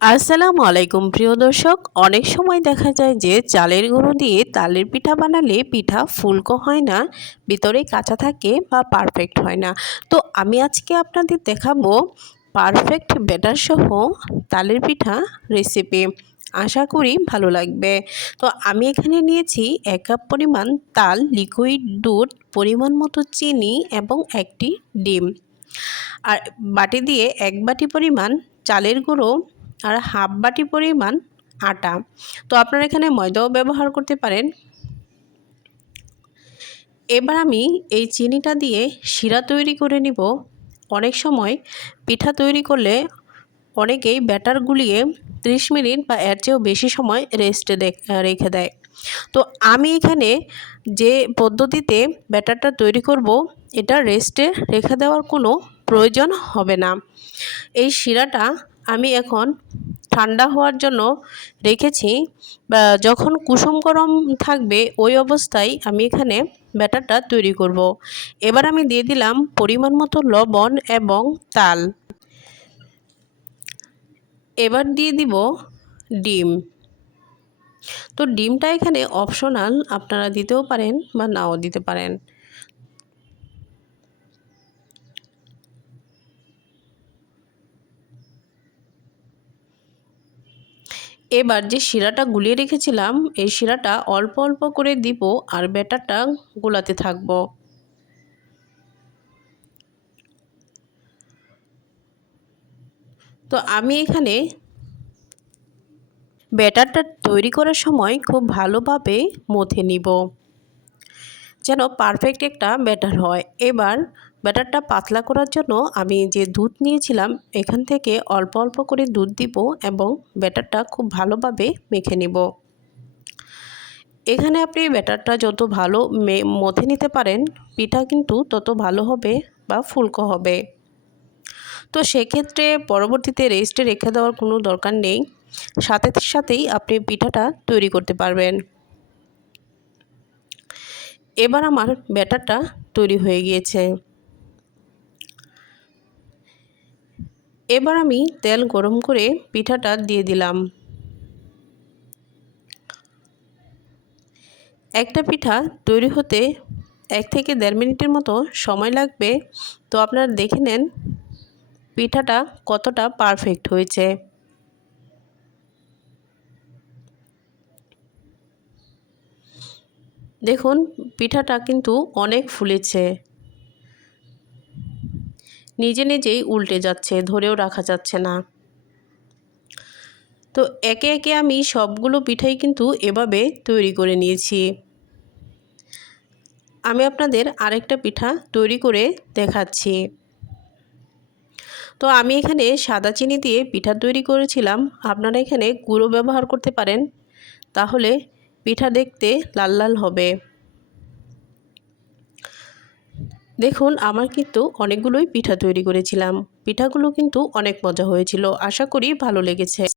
আসসালামু আলাইকুম, প্রিয় দর্শক। অনেক সময় দেখা যায় যে চালের গুঁড়ো দিয়ে তালের পিঠা বানালে পিঠা ফুলকো হয় না, ভিতরে কাঁচা থাকে বা পারফেক্ট হয় না। তো আমি আজকে আপনাদের দেখাবো পারফেক্ট ব্যাটার সহ তালের পিঠা রেসিপি আশা করি ভালো লাগবে। তো আমি এখানে নিয়েছি এক কাপ পরিমাণ তাল লিকুইড দুধ, পরিমাণ মতো চিনি এবং একটি ডিম। আর বাটি দিয়ে এক বাটি পরিমাণ চালের গুঁড়ো আর হাফ বাটি পরিমাণ আটা। তো আপনারা এখানে ময়দাও ব্যবহার করতে পারেন। এবার আমি এই চিনিটা দিয়ে শিরা তৈরি করে নিব। অনেক সময় পিঠা তৈরি করলে অনেকেই ব্যাটার গুলিয়ে ত্রিশ মিনিট বা এর চেয়েও বেশি সময় রেস্টে রেখে দেয়। তো আমি এখানে যে পদ্ধতিতে ব্যাটারটা তৈরি করব, এটা রেস্টে রেখে দেওয়ার কোনো প্রয়োজন হবে না। এই শিরাটা আমি এখন ঠান্ডা হওয়ার জন্য রেখেছি যখন কুসুম গরম থাকবে ওই অবস্থায় আমি এখানে ব্যাটারটা তৈরি করব। এবার আমি দিয়ে দিলাম পরিমাণ মতো লবণ এবং তাল। এবার দিয়ে দিব ডিম। তো ডিমটা এখানে অপশনাল, আপনারা দিতেও পারেন বা নাও দিতে পারেন। এবার যে শিরাটা গুলিয়ে রেখেছিলাম, এই শিরাটা অল্প অল্প করে দিব আর ব্যাটারটা গোলাতে থাকব। তো আমি এখানে ব্যাটারটা তৈরি করার সময় খুব ভালোভাবে মথে নিব। যেন পারফেক্ট একটা ব্যাটার হয়। এবার ব্যাটারটা পাতলা করার জন্য আমি যে দুধ নিয়েছিলাম, এখান থেকে অল্প অল্প করে দুধ দিব এবং ব্যাটারটা খুব ভালোভাবে মেখে নিব। এখানে আপনি ব্যাটারটা যত ভালো মথে নিতে পারেন, পিঠা কিন্তু তত ভালো হবে বা ফুলকো হবে। তো সেক্ষেত্রে পরবর্তীতে রেস্টে রেখে দেওয়ার কোনো দরকার নেই। সাথে সাথেই আপনি পিঠাটা তৈরি করতে পারবেন। এবার আমার ব্যাটারটা তৈরি হয়ে গিয়েছে। এবার আমি তেল গরম করে পিঠাটা দিয়ে দিলাম। একটা পিঠা তৈরি হতে এক থেকে দেড় মিনিটের মতো সময় লাগবে। তো আপনারা দেখে নেন পিঠাটা কতটা পারফেক্ট হয়েছে। দেখুন, পিঠাটা কিন্তু অনেক ফুলেছে। নিজে নিজেই উল্টে যাচ্ছে, ধরেও রাখা যাচ্ছে না। তো একে একে আমি সবগুলো পিঠাই কিন্তু এভাবে তৈরি করে নিয়েছি। আমি আপনাদের আরেকটা পিঠা তৈরি করে দেখাচ্ছি। তো আমি এখানে সাদা চিনি দিয়ে পিঠা তৈরি করেছিলাম। আপনারা এখানে গুঁড়ো ব্যবহার করতে পারেন। তাহলে পিঠা দেখতে লাল লাল হবে। দেখুন, আমার কিন্তু অনেকগুলোই পিঠা তৈরি করেছিলাম। পিঠাগুলো কিন্তু অনেক মজা হয়েছিল। আশা করি ভালো লেগেছে।